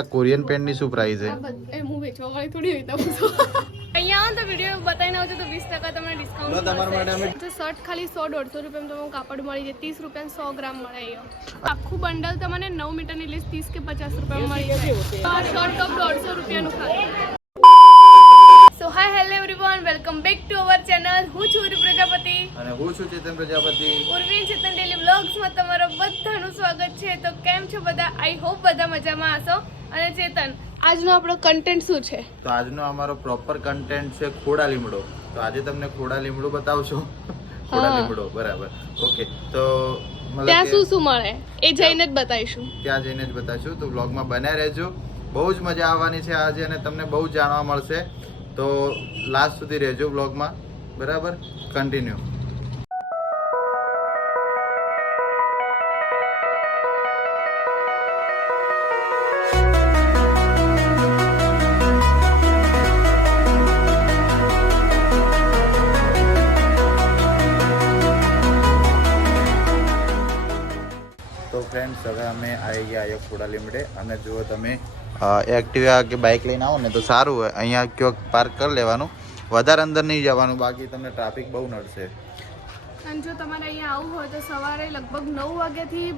આ Korean pant ની શું પ્રાઇસ છે? હું વેચવા વાળી થોડી અહીંયા આવો તો વિડીયો બતાવીને આવજો તો 20% તમને ડિસ્કાઉન્ટ તમારા માટે અમે જો શર્ટ ખાલી 100-150 રૂપિયામાં તમને કાપડ મળી જાય. 30 રૂપિયા 100 ગ્રામ મળે અહીંયા. આખું બંડલ તમને 9 મીટરની લીસ્ટ 30 કે 50 રૂપિયામાં મળી જાય. આ શર્ટ ટોપ 150 રૂપિયાનું ખાલી. So hi hello everyone, welcome back to our channel. હું છું ઉર્વી પ્રજાપતિ અને હું છું ચેતન પ્રજાપતિ. ઉર્વી ચેતન ડેલી વ્લોગ્સમાં તમારું બધાનું સ્વાગત છે. તો કેમ છો બધા? આઈ હોપ બધા મજામાં હશો. અને ચેતન, આજનો આપણો કન્ટેન્ટ શું છે? તો આજનો અમારો પ્રોપર કન્ટેન્ટ છે ખોડા લીમડો. તો આજે તમને ખોડા લીમડો બતાવશો. ખોડા લીમડો, બરાબર. ઓકે, તો ત્યાં શું શું મળે એ જઈને જ બતાવીશું. ત્યાં જઈને જ બતાવીશું. તો વ્લોગમાં બન્યા રહેજો. બહુ જ મજા આવવાની છે આજે અને તમને બહુ જાણવા મળશે. તો લાસ્ટ સુધી રહેજો વ્લોગમાં, બરાબર. કન્ટિન્યુ. તો ફ્રેન્ડ્સ, હવે અમે આવી ગયા ખોડા લીમડે. અને જો તમે એક્ટિવા કે બાઇક લઈને આવો ને તો સારું હોય, અહીંયા ક્યાંક પાર્ક કરી લેવાનું, વધારે અંદર નહીં જવાનું, બાકી તમને ટ્રાફિક બહુ નડશે. અને જો તમારે અહીંયા આવવું હોય તો સવારે લગભગ 9 વાગ્યાથી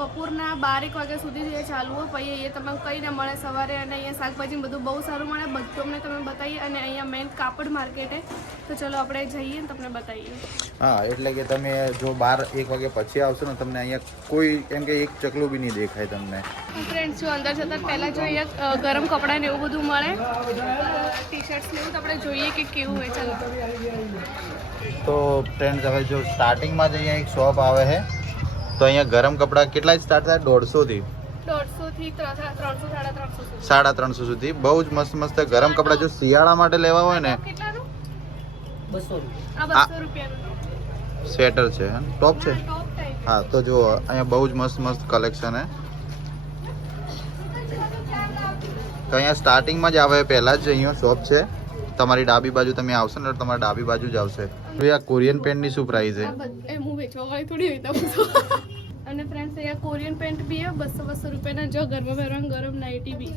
બપોરના 12 વાગ્યા સુધી જે ચાલુ હોય, પછી અહીંયા તમને કંઈ ના મળે સવારે. અને અહીંયા શાકભાજી બધું બહુ સારું મળે, બધું અમને તમે બતાવીએ. અને અહીંયા મેઇન કાપડ માર્કેટ છે. તો ચલો આપણે જઈએ ને તમને બતાવીએ. હા, એટલે કે તમે જો 12-1 વાગ્યા પછી આવશો ને, તમને અહીંયા કોઈ એમ કે એક ચકલું બી નહીં દેખાય તમને. ફ્રેન્ડ્સ, જો અંદર જતાં પહેલાં જો અહીંયા ગરમ કપડાં ને એવું બધું મળે, ટી શર્ટ્સ ને એવું. તો આપણે જોઈએ કે કેવું હોય. ચાલો. તો ફ્રેન્ડ્સ, હવે જો સ્ટાર્ટિંગમાં જ અહીંયા એક શોપ આવે છે. તો અહીંયા ગરમ કપડાં કેટલા સ્ટાર્ટ થાય? 150 થી 350 સુધી. બહુ જ મસ્ત મસ્ત ગરમ કપડાં જો શિયાળા માટે લેવા હોય ને. કેટલાનું? 200 આ 200 રૂપિયાનું સ્વેટર છે, ટોપ છે. Top type. હા, તો જુઓ અહીંયા બહુ જ મસ્ત મસ્ત કલેક્શન છે. તો અહીંયા સ્ટાર્ટિંગમાં જ આવે, પહેલા જ અહીંયા શોપ છે. તમારી ડાબી બાજુ તમે આવશો ને, તમારી ડાબી બાજુ જ આવશે. આ કોરિયન પેન્ટ ની શું પ્રાઇસ છે? હું વેચવા વાળી થોડી અને ફ્રેન્ડ્સ, અહીંયા કોરિયન પેન્ટ બી છે 200 રૂપિયાના. જો ગરમા પહેરવાનું ગરમ નાઇટી બી.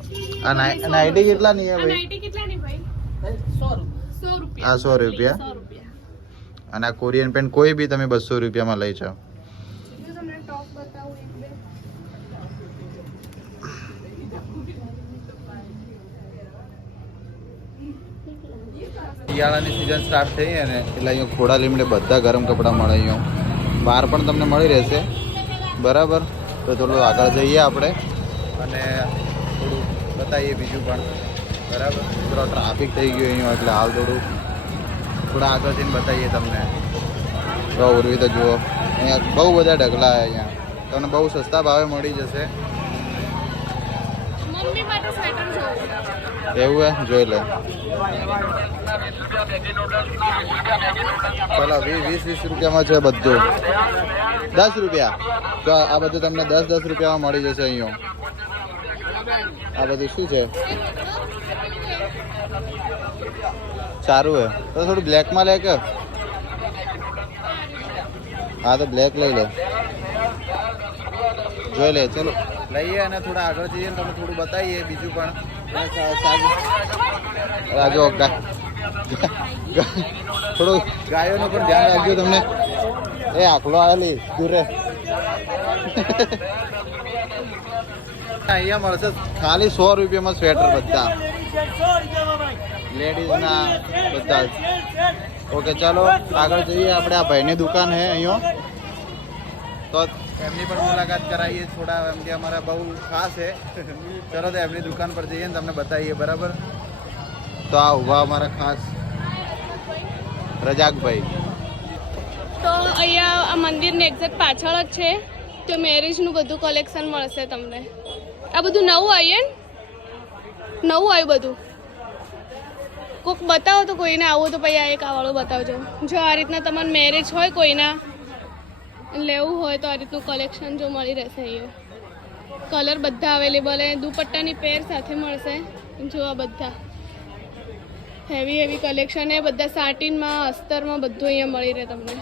આ નાઇટી કેટલા ની છે ભાઈ? નાઇટી કેટલાની ભાઈ? 100 રૂપિયા. આ 100 રૂપિયા. 100 રૂપિયા. અને આ કોરિયન પેન્ટ કોઈ બી તમે 200 રૂપિયામાં લઈ જાઓ. જો તમને ટોપ બતાવું એક બે. શિયાળાની સિઝન સ્ટાર્ટ થઈ ને, એટલે અહીંયા ખોડા લીમડે બધા ગરમ કપડાં મળે. અહીંયા બહાર પણ તમને મળી રહેશે, બરાબર. તો થોડું આગળ જઈએ આપણે અને થોડું બતાવીએ બીજું પણ, બરાબર. થોડો ટ્રાફિક થઈ ગયો અહીંયા, એટલે હાલ થોડા આગળ જઈને બતાવીએ તમને. તો ઉર્વી તો જુઓ, અહીંયા બહુ બધા ઢગલા અહીંયા તમને બહુ સસ્તા ભાવે મળી જશે. મમ્મી માટે સ્વેટર જોઉં. એવું હે? જોઈ લે. ચલો, 20 રૂપિયામાં છે બધું. 10 રૂપિયા. તો આ બધું તમને 10 રૂપિયામાં મળી જશે અહીંયા. આ બધું શું છે? સારું હે. તો થોડું બ્લેકમાં લે કે? હા, તો બ્લેક લઈ લે. જોઈ લે. ચલો લઈએ અને થોડા આગળ જઈએ ને તમને થોડું બતાવીએ બીજું પણ. રાજો થોડું ગાયોનું પણ ધ્યાન રાખજો તમને. એ આખલો આવેલી દૂર રે. અહીંયા મળશે ખાલી 100 રૂપિયામાં સ્વેટર બધા લેડીઝના બધા. ઓકે, ચાલો આગળ જઈએ આપણે. આ ભાઈની દુકાન છે અહીંયા, તો એમની પણ મુલાકાત કરાવીએ થોડા, એમ કે અમારા બહુ ખાસ છે. ચલો તો એમની દુકાન પર જઈએ ને તમને બતાવીએ, બરાબર. તો આ ઉભા અમારા ખાસ રજાકભાઈ. તો અહીંયા આ મંદિરની એક્ઝેક્ટ પાછળ જ છે. તો મેરેજનું બધું કલેક્શન મળશે તમને. આ બધું નવું આવ્યું ને? નવું આવ્યું બધું. કોઈક બતાવો તો, કોઈને આવું તો પછી આ એક આ વાળું બતાવજો. જો આ રીતના તમારે મેરેજ હોય, કોઈના લેવું હોય તો આ રીતનું કલેક્શન જો મળી રહેશે અહીંયા. કલર બધા અવેલેબલ છે. દુપટ્ટાની પેર સાથે મળશે. જો આ બધા હેવી કલેક્શન છે. બધા સાટીનમાં, અસ્તરમાં બધું અહીંયા મળી રહે તમને.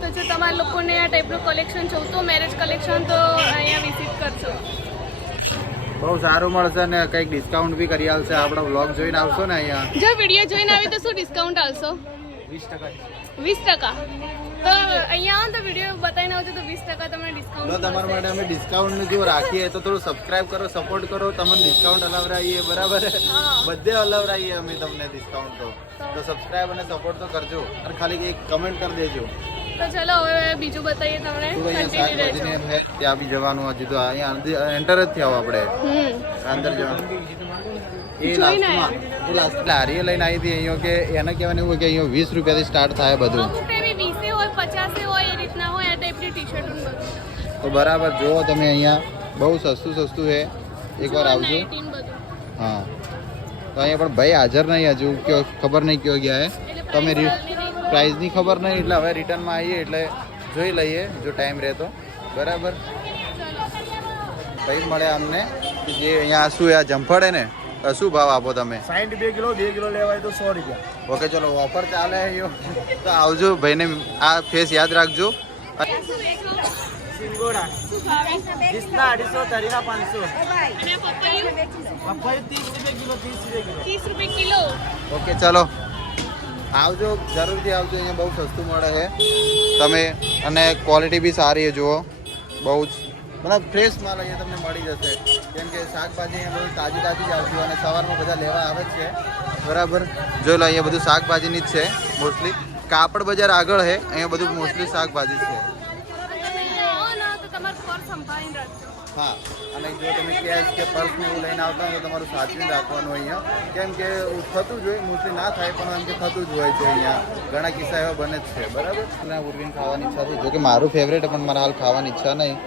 તો જો તમારા લોકોને આ ટાઈપનું કલેક્શન જોતું મેરેજ કલેક્શન તો અહીંયા વિઝિટ કરજો. બહુ સારું મળશે ને કંઈક ડિસ્કાઉન્ટ બી કરી આવશે. આપણો વ્લોગ જોઈને આવશો ને અહીંયા જો વિડીયો જોઈને આવી તો શું ડિસ્કાઉન્ટ આવશો? 20%. તો અહીંયા આવો ને તો વિડીયો બતાવીને આવજો તો 20% તમને તો ડિસ્કાઉન્ટ તમારા માટે અમે ડિસ્કાઉન્ટ જો રાખીએ તો થોડું સબસ્ક્રાઇબ કરો, સપોર્ટ કરો, તમને ડિસ્કાઉન્ટ અલાવરાઈએ. બરાબર, બધે અલાવરાઈએ અમે તમને ડિસ્કાઉન્ટ. તો સબસ્ક્રાઇબ અને સપોર્ટ તો કરજો અને ખાલી એક કમેન્ટ કરી દેજો. તો ચલો હવે બીજું બતાવીએ તમને. તો અહીંયા કન્ટિન્યુ રહેજો. શાકભાજીને ત્યાં બી જવાનું. હજી તો અહીંયા એન્ટર જ થયા આપણે, અંદર જવાનું. એ જોઈને લાસ્ટમાં લારીએ લઈને આવી હતી અહીંયા કે એને કહેવાનું એવું કે અહીંયા 20 રૂપિયાથી સ્ટાર્ટ થાય બધું. અમુક ટાઈમે 20 હોય 50 હોય એ રીતના હોય આ ટાઈપની ટી શર્ટ બધું. તો બરાબર જુઓ તમે અહીંયા બહુ સસ્તું છે. એકવાર આવજો. 19 બધું. હા, તો અહીંયા પણ ભાઈ હાજર નહીં હજુ, કયો ખબર નહીં કયો ગયા હે. તમે પ્રાઇઝની ખબર નહીં એટલે હવે રિટર્નમાં આવીએ એટલે જોઈ લઈએ જો ટાઈમ રહે તો. બરાબર, ભાઈ મળે અમને જે અહીંયા શું આ જમફળ હે ને, શું ભાવ આપો તમે? 62 કિલો 2 કિલો લેવાય તો 100 રૂપિયા. ઓકે ચલો, ઓફર ચાલે અહીંયા તો આવજો. ભાઈને આ ફેસ યાદ રાખજો. સિંગોડા શું ભાવે? 20 ના 250, 30 ના 500. અને પપૈયું પપ્પાયું 30 રૂપિયા કિલો 30 રૂપિયા કિલો. 30 રૂપિયા કિલો. ઓકે ચલો આવજો, જરૂરથી આવજો. અહીંયા બહુ સસ્તું મળે છે તમે, અને ક્વોલિટી બી સારી છે. જુઓ બહુ જ મતલબ ફ્રેશ માલ અહીંયા તમને મળી જશે. કેમ કે શાકભાજી અહીંયા બધું તાજી જ આવતી હોય અને સવારમાં બધા લેવા આવે જ છે. બરાબર, જો લો અહીંયા બધું શાકભાજીની જ છે મોસ્ટલી. કાપડ બજાર આગળ છે, અહીંયા બધું મોસ્ટલી શાકભાજી જ છે. તમે આવો ને તો તમારું પર્સ સંભાળીને રાખજો. હા, અને જો તમે કેશ કે પર્સ ને એવું લઈને આવતા હોય તો તમારું સાચવીને રાખવાનું અહીંયા. કેમ કે થતું જ હોય, મોસ્ટલી ના થાય પણ એમ કે થતું જ હોય છે અહીંયા. ઘણા કિસ્સા એવા બને જ છે. બરાબર, અને ઉર્વીન ખાવાની ઈચ્છા થઈ. જો કે મારું ફેવરેટ પણ મારે હાલ ખાવાની ઈચ્છા નહીં.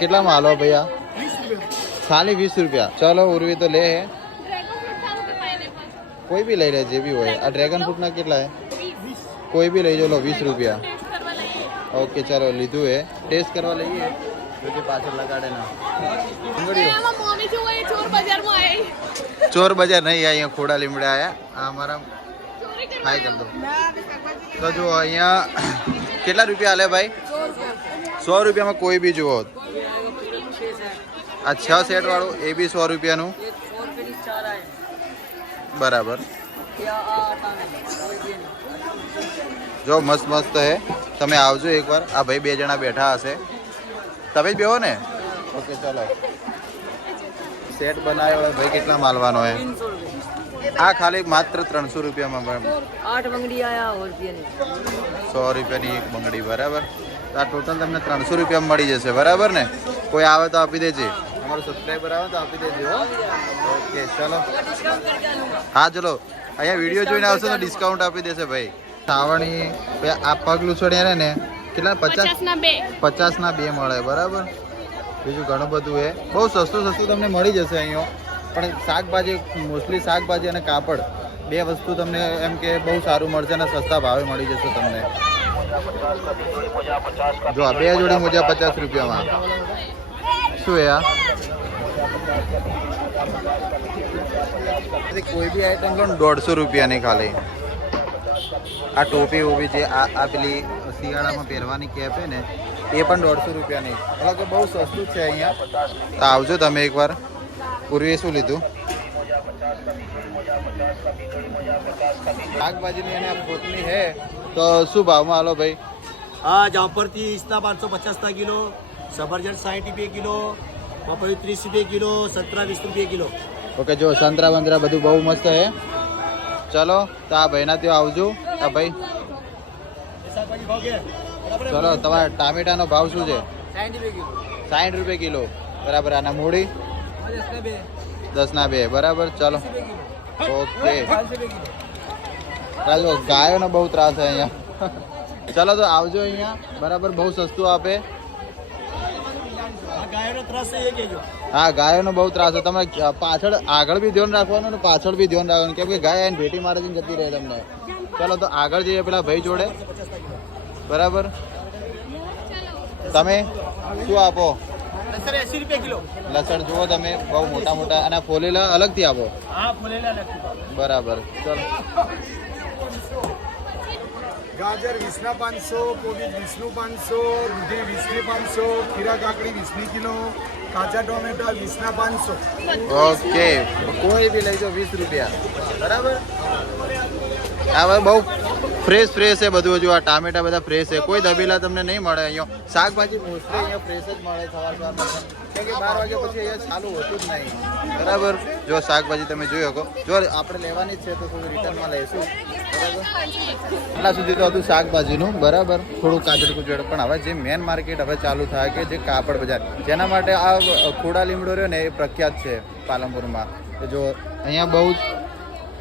કેટલામાં હાલો ભૈયા? 20 રૂપિયા. ખાલી 20 રૂપિયા. ચલો ઉર્વી તો લે હે, ડ્રેગન ફ્રૂટ ખાવું કે પાઇનેપલ? કોઈ બી લઈ લે જે બી હોય. આ ડ્રેગન ફ્રૂટના કેટલા હે? કોઈ બી લઈ લો 20 રૂપિયા. ટેસ્ટ કરવા લઈએ. ઓકે ચલો લીધું હે, ટેસ્ટ કરવા લઈએ. જો કે પાછળ લગાડે ના આમાં મોમી જો હોય ચોર બજારમાં આવી ચોર બજાર નહીં, અહીંયા ખોડા લીમડા આયા. આ અમારા ચોરી કરવા હાય કરી દો. તો જો અહીંયા કેટલા રૂપિયા હાલે ભાઈ? 100 રૂપિયામાં કોઈ બી જુઓ. આ 6 સેટ વાળું એ બી 100 રૂપિયાનું. બરાબર, જો મસ્ત મસ્ત હે. તમે આવજો એકવાર. આ ભાઈ 2 જણા બેઠા હશે, તમે જ બેહો ને. ઓકે ચલો, સેટ બનાવ્યો હોય ભાઈ. કેટલા માલવાનો હે? આ ખાલી માત્ર 300 રૂપિયામાં 8 બંગડી આયા और 100 રૂપિયાની એક બંગડી. બરાબર, તો આ ટોટલ તમને 300 રૂપિયામાં મળી જશે. બરાબર ને? કોઈ આવે તો આપી દેજે, અમારું સબસ્ક્રાઈબર આવે તો આપી દેજો. ઓકે ચલો, હા ચલો. અહીંયા વિડીયો જોઈને આવશો તો ડિસ્કાઉન્ટ આપી દેશે ભાઈ. સાવણી આ પગ લૂછોડિયા ને કેટલા? 50 ના 2. 50 ના 2 મળે. બરાબર, બીજું ઘણું બધું છે. બહુ સસ્તું તમને મળી જશે અહીંયા. પણ શાકભાજી મોસ્ટલી શાકભાજી અને કાપડ 2 વસ્તુ તમને એમ કે બહુ સારું મળશે અને સસ્તા ભાવે મળી જશે તમને. જો આ 2 જોડી મોજા 50 રૂપિયામાં. શું હે આ? કોઈ બી આઈટમ લો ને 150 રૂપિયાની ખાલી. આ ટોપી ઊભી છે, આ પેલી શિયાળામાં પહેરવાની કેપ છે ને એ પણ 150 રૂપિયાની. એટલે કે બહુ સસ્તું છે અહીંયા. તો આવજો તમે એકવાર. પૂર્વે શું લીધું? શાકભાજીની અને પોતની હે તો શું ભાવમાં હાલો ભાઈ? હા, જામફળથી 30 ના 550 ના કિલો, સફરજન 60 રૂપિયા કિલો, પપૈયું 30 રૂપિયા કિલો, સંતરા 20 રૂપિયા કિલો. ઓકે, જો સંતરા બંતરા બધું બહુ મસ્ત હે. ચલો તો આ ભાઈના ત્યાં આવજો. આ ભાઈ શાકભાજી ભાવ કે ચલો, તમારા ટામેટાનો ભાવ શું છે? 60 રૂપિયા કિલો. 60 રૂપિયા કિલો. બરાબર, આના મૂડી 10 ના 2. બરાબર, ચલો ઓકે. ચાલો, ગાયોનો બહુ ત્રાસ છે અહીંયા. ચલો તો આવજો અહીંયા. બરાબર, બહુ સસ્તું આપે. આ ગાયનો ત્રાસ છે એ કહેજો. હા, ગાયોનો બહુ ત્રાસ છે. તમે પાછળ આગળ બી ધ્યાન રાખવાનું ને પાછળ બી ધ્યાન રાખવાનું. કેમ કે ગાય આવીને ભેટી મારે જતી રહે તમને. ચલો તો આગળ જઈએ પેલા ભાઈ જોડે. બરાબર, તમે શું આપો? 10 सर 80 रुपये किलो। લસણ જુઓ તમે બહુ મોટા મોટા અને ફોલેલા અલગથી આપો हाँ फुलेला लगती બરાબર ચલો गाजर 20 ના 500, કોબીજ 20 નું 500, દૂધી 20 ની 500, ખીરા કાકડી 20 ની કિલો, કાચા ટોમેટા 20 ના 500. ઓકે કોઈ બી લઈ જાઓ 20 રૂપિયા બરાબર આ હવે બહુ ફ્રેશ છે બધું હજુ આ ટામેટા બધા ફ્રેશ છે કોઈ દબેલા તમને નહીં મળે અહીંયા શાકભાજી મોસ્ટલી અહીંયા ફ્રેશ જ મળે સવારમાં કેમ કે 12 વાગ્યા પછી અહીંયા ચાલુ હોતું જ નહીં બરાબર જો શાકભાજી તમે જોઈ શકો જો આપણે લેવાની જ છે તો થોડું રિટર્નમાં લઈશું બરાબર એટલા સુધી તો હતું શાકભાજીનું બરાબર થોડું કાચડ કુચડ પણ હવે જે મેન માર્કેટ હવે ચાલુ થાય કે જે કાપડ બજાર જેના માટે આ ખોડા લીમડો રહ્યો ને એ પ્રખ્યાત છે પાલનપુરમાં તો જો અહીંયા બહુ જ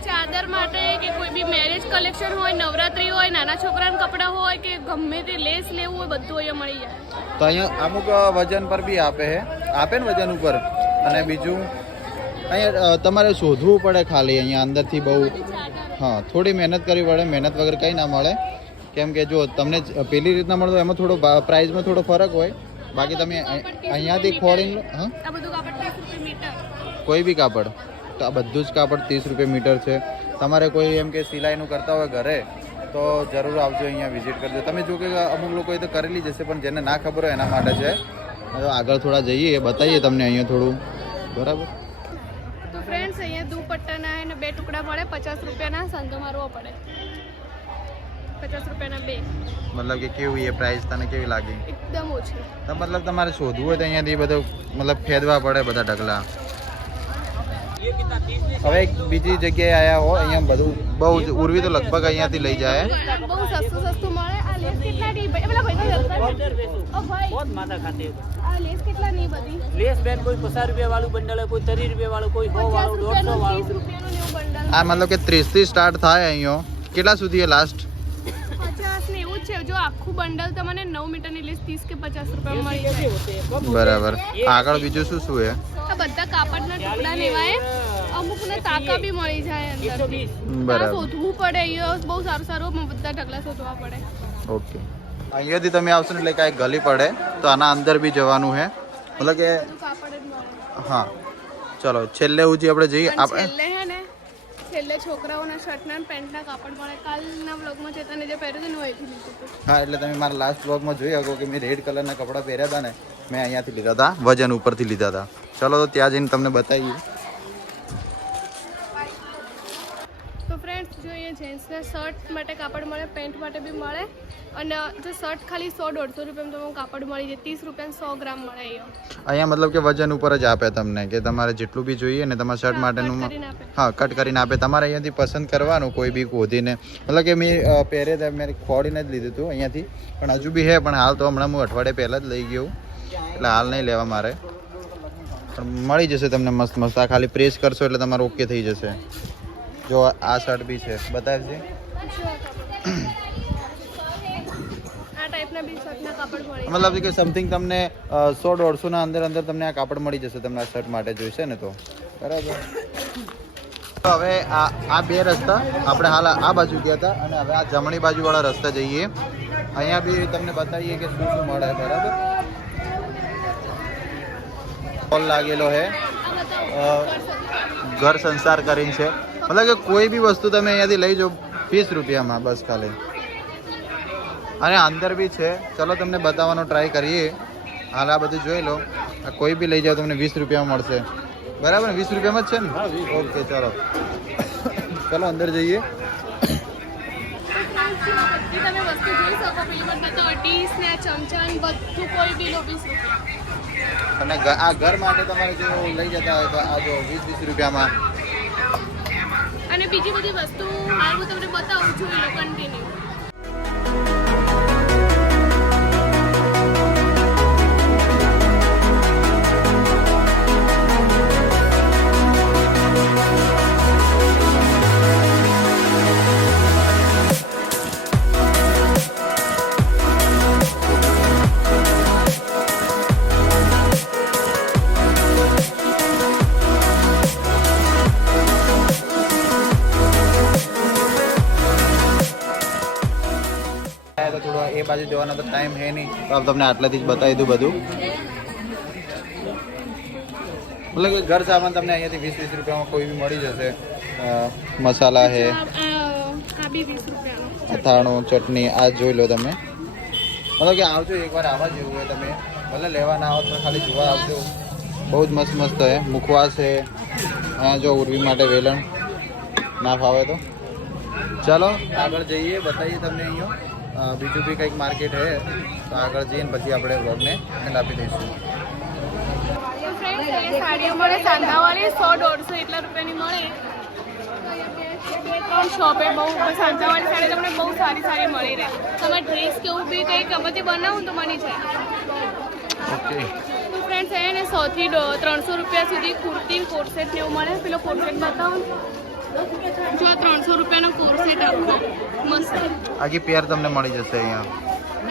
ચાદર માટે કે કોઈ બી મેરેજ કલેક્શન હોય નવરાત્રી હોય નાના છોકરાના કપડાં હોય કે ગમે તે લેસ લેવું હોય બધું અહીંયા મળી જાય તો અહીંયા અમુક વજન પર બી આપે ને વજન ઉપર અને બીજું અહીંયા તમારે શોધવું પડે ખાલી અહીંયા અંદરથી બહુ હા થોડી મહેનત કરવી પડે મહેનત વગર કંઈ ના મળે કેમ કે જો તમને પેલી રીતના મળતો એમાં થોડો પ્રાઇસમાં થોડો ફરક હોય બાકી તમે અહીંયાથી ખોડીને હા આ બધું કાપડ 30 રૂપિયા મીટર કોઈ બી કાપડ તો આ બધું જ કાપડ 30 રૂપિયા મીટર છે તમારે કોઈ એમ કે સિલાઈનું કરતા હોય ઘરે તો જરૂર આવજો અહીંયા વિઝિટ કરજો તમે જો કે અમુક લોકોએ તો કરેલી જ હશે પણ જેને ના ખબર હોય એના માટે છે તો આગળ થોડા જઈએ બતાવીએ તમને અહીંયા થોડું બરાબર તો ફ્રેન્ડ્સ અહીંયા દુપટ્ટાના અને 2 ટુકડા પડે 50 રૂપિયાના સંતો મારવો પડે 50 રૂપિયાના 2 મતલબ કે કેવી એ પ્રાઇસ તને કેવી લાગી એકદમ ઓછી તો મતલબ તમારે શોધવું હોય તો અહીંયાથી બધું મતલબ ફેદવા પડે બધા ઢગલા હવે એક બીજી જગ્યાએ આવ્યા હો અહીંયા બધું બહુ જ ઉર્વી તો લગભગ અહીંયાથી લઈ જાય બહુ સસ્તું મળે આ લેસ કેટલા ની પેલા ભાઈ ઓ ભાઈ बहुत माथा खाते हैं આ લેસ કેટલા ની બધી लेस बैन कोई 50 रुपये वालू बंडल है कोई 30 रुपये वालू कोई 100 वालू 150 वालू 30 રૂપિયાનું ન્યુ બંડલ આ મતલબ કે 30 થી સ્ટાર્ટ થાય અહીંયા કેટલા સુધી લાસ્ટ 50 ને એવું જ છે જો આખું બંડલ તમને 9 મીટરની લેસ 30 કે 50 રૂપિયામાં મળી જાય होते हैं कम બરાબર આગળ બીજું શું શું હે આ બધા કાપડના ટુકડા લેવાય અમુકને તાકા બી મળી જાય અંદર 120 બરાબર શોધવું પડે અહીંયા બહુ સારું બધા ઢગલા શોધવા પડે ઓકે અહીંયાથી તમે આવશો ને એટલે કાંઈ ગલી પડે તો આના અંદર બી જવાનું છે મતલબ કે બધું કાપડ જ મળે હા ચલો છેલ્લે ઉજી આપણે જઈએ અને આપણે છેલ્લે હે ને છેલ્લે છોકરાઓના શર્ટના અને પેન્ટના કાપડ મળે કાલના વ્લોગમાં ચેતને જે પહેર્યું હતું ને એથી લીધું હતું હા એટલે તમે મારા લાસ્ટ બ્લોગમાં જોઈ શકો કે મેં રેડ કલરના કપડાં પહેર્યા હતા ને મેં અહીંયાથી લીધા હતા વજન ઉપરથી લીધા હતા ચલો તો ત્યાં જઈને તમને બતાવીએ તો ફ્રેન્ડ્સ જો અહીંયા જેન્ટ્સના શર્ટ માટે કાપડ મળે પેન્ટ માટે બી મળે અને જો શર્ટ ખાલી 100-150 રૂપિયામાં તમને કાપડ મળી જાય 30 રૂપિયામાં 100 ગ્રામ મળે અહીંયા મતલબ કે વજન ઉપર જ આપે તમને કે તમારે જેટલું બી જોઈએ ને તમારા શર્ટ માટેનું કરીને આપે. હા કટ કરીને આપે તમારે અહીંયાથી પસંદ કરવાનું કોઈ બી શોધીને મતલબ કે મેં પહેરે તો મેં ખોડીને જ લીધું હતું અહીંયાથી પણ હજુ બી હે પણ હાલ તો હમણાં હું અઠવાડિયે પહેલાં જ લઈ ગયો એટલે હાલ નહીં લેવા મારે પણ મળી જશે તમને મસ્ત મસ્ત આ ખાલી પ્રેસ કરશો એટલે તમારું ઓકે થઈ જશે જો આ શર્ટ બી છે બતાવજે આ ટાઈપના બી શર્ટના કાપડ મળે મતલબ કે સમથિંગ તમને 100-150 ના અંદર તમને આ કાપડ મળી જશે તમને આ શર્ટ માટે જોઈશે ને તો બરાબર તો હવે આ બે રસ્તા આપણે હાલ આ બાજુ ગયા હતા અને હવે આ જમણી બાજુવાળા રસ્તા જઈએ અહીંયા બી તમને બતાવીએ કે શું શું મળે બરાબર સ્ટોલ લાગેલો હે ઘર સંસાર કરીને છે મતલબ કે કોઈ બી વસ્તુ તમે અહીંયાથી લઈ જાઓ 20 રૂપિયામાં બસ ખાલી અને અંદર બી છે ચલો તમને બતાવવાનો ટ્રાય કરીએ હાલ આ બધું જોઈ લો આ કોઈ બી લઈ જાઓ તમને 20 રૂપિયામાં મળશે બરાબર ને 20 રૂપિયામાં જ છે ને ઓકે ચલો ચલો અંદર જઈએ બધી તમે વસ્તુ જોઈ શકો પેલી પર તો ડીશ ને ચમચા ને બધું કોઈ બી લો 20 રૂપિયા અને આ ઘર માટે તમારે જો લઈ જતા હોય તો આ જો 20 રૂપિયામાં અને બીજી બધી વસ્તુ હાલ હું તમને બતાવું જોઈ લો કન્ટિન્યુ તો થોડો એ બાજુ જવાનો તો ટાઈમ હે નહીં તો તમને આટલાથી જ બતાવી દઉં બધું મતલબ કે ઘર સામાન તમને અહીંયાથી 20-20 રૂપિયામાં કોઈ બી મળી જશે. મસાલા હે, આ બી 20 રૂપિયાનો. અથાણું, ચટણી, આ જોઈ લો તમે. મતલબ કે આવજો એકવાર, આવવા જેવું હોય. તમે ભલે લેવા ના આવો તો ખાલી જોવા આવજો. બહુ જ મસ્ત મસ્ત હે. મુખવાસ છે અહીંયા, જો ઉર્વી માટે વેલણ ના ફાવે તો ચાલો આગળ જઈએ, બતાવીએ તમને અહીંયા બીજું બી કંઈક માર્કેટ હે તો આગળ જઈને પછી આપણે વ્લોગને એન્ડ આપી દઈશું. ફ્રેન્ડ્સ એ સાડીઓ મળે સાંધાવાળી 100-150 એટલા રૂપિયાની મળે. બે ત્રણ શોપે બહુ સાંધાવાળી સાડી તમને બહુ સારી સારી મળી રહે. તમે ડ્રેસ કેવું બી કંઈ ગમેથી બનાવું તો બની જાય. ઓકે તો ફ્રેન્ડ્સ એ ને 100 થી 300 રૂપિયા સુધી કુર્તી કોટસેટ ને એવું મળે. પેલો કોટસેટ બતાવો જો 300 રૂપિયાનો કોટસેટ આપો મસ્ત. આખી પેર તમને મળી જશે અહીંયા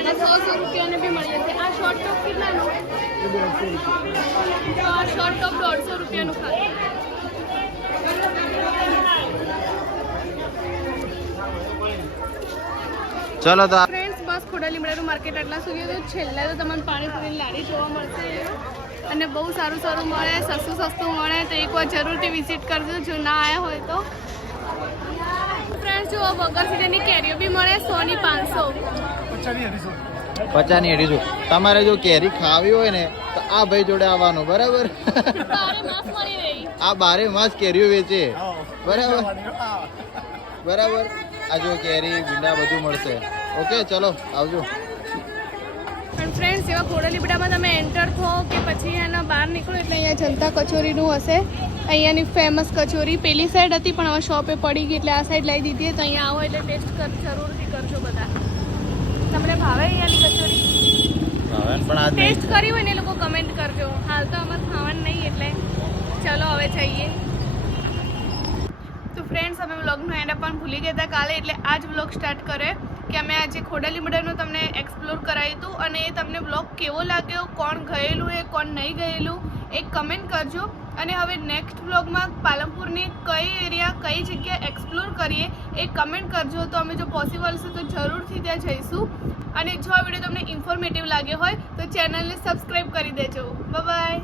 અને 100 રૂપિયાને બી મળી જશે. આ શોર્ટ ટોપ કેટલાનું? આ શોર્ટ ટોપ 150 રૂપિયાનું ખાલી. ચલો તો ફ્રેન્ડ્સ બસ ખોડા લીમડાનું માર્કેટ આટલા સુધી હતું. છેલ્લા તો તમને પાણીપુરીની લારી જોવા મળશે અને બહુ સારું સારું મળે, સસ્તું મળે. તો એકવાર જરૂરથી વિઝિટ કરજો જો ના આવ્યા હોય તો. ફ્રેન્ડ્સ જો વગર સીઝનની કેરીઓ બી મળે 100 ની 500. 50 ની 250. તમારે જો કેરી ખાવી હોય ને તો આ ભાઈ જોડે આવવાનું, બરાબર? બારે માસ મળી રહી. આ 12 માસ કેરીઓ વેચે, બરાબર બરાબર. આ જો કેરી ભીંડા બધું મળશે. ઓકે ચલો આવજો. અને ફ્રેન્ડ્સ એવા ખોડા લીમડામાં તમે એન્ટર થો કે પછી એના બહાર નીકળો એટલે અહીંયા જનતા કચોરીનું હશે. અહીંયાની ફેમસ કચોરી પેલી સાઈડ હતી પણ હવે શોપે પડી ગઈ એટલે આ સાઈડ લઈ દીધી. તો અહીંયા આવો એટલે ટેસ્ટ જરૂરથી કરજો બધા. તમને ભાવે અહીંયાની કચોરી? પણ આજ ટેસ્ટ કરી હોય ને એ લોકો કમેન્ટ કરજો. હાલ તો અમારે ખાવાનું નહીં એટલે ચલો હવે જઈએ. તો ફ્રેન્ડ્સ અમે વ્લોગનો એન્ડ પણ ભૂલી ગયા હતા કાલે એટલે આ જ વ્લોગ સ્ટાર્ટ કરે કે અમે આજે ખોડા લીમડાનું તમને એક્સપ્લોર કરાવ્યું હતું. અને એ તમને વ્લોગ કેવો લાગ્યો, કોણ ગયેલું એ કોણ નહીં ગયેલું એ કમેન્ટ કરજો. અને હવે નેક્સ્ટ વ્લોગમાં પાલનપુરની કઈ એરિયા કઈ જગ્યા એક્સપ્લોર કરીએ એ કમેન્ટ કરજો. તો અમે જો પોસિબલ છે તો જરૂરથી ત્યાં જઈશું. અને જો આ વિડીયો તમને ઇન્ફોર્મેટિવ લાગ્યો હોય તો ચેનલને સબસ્ક્રાઈબ કરી દેજો. બાય.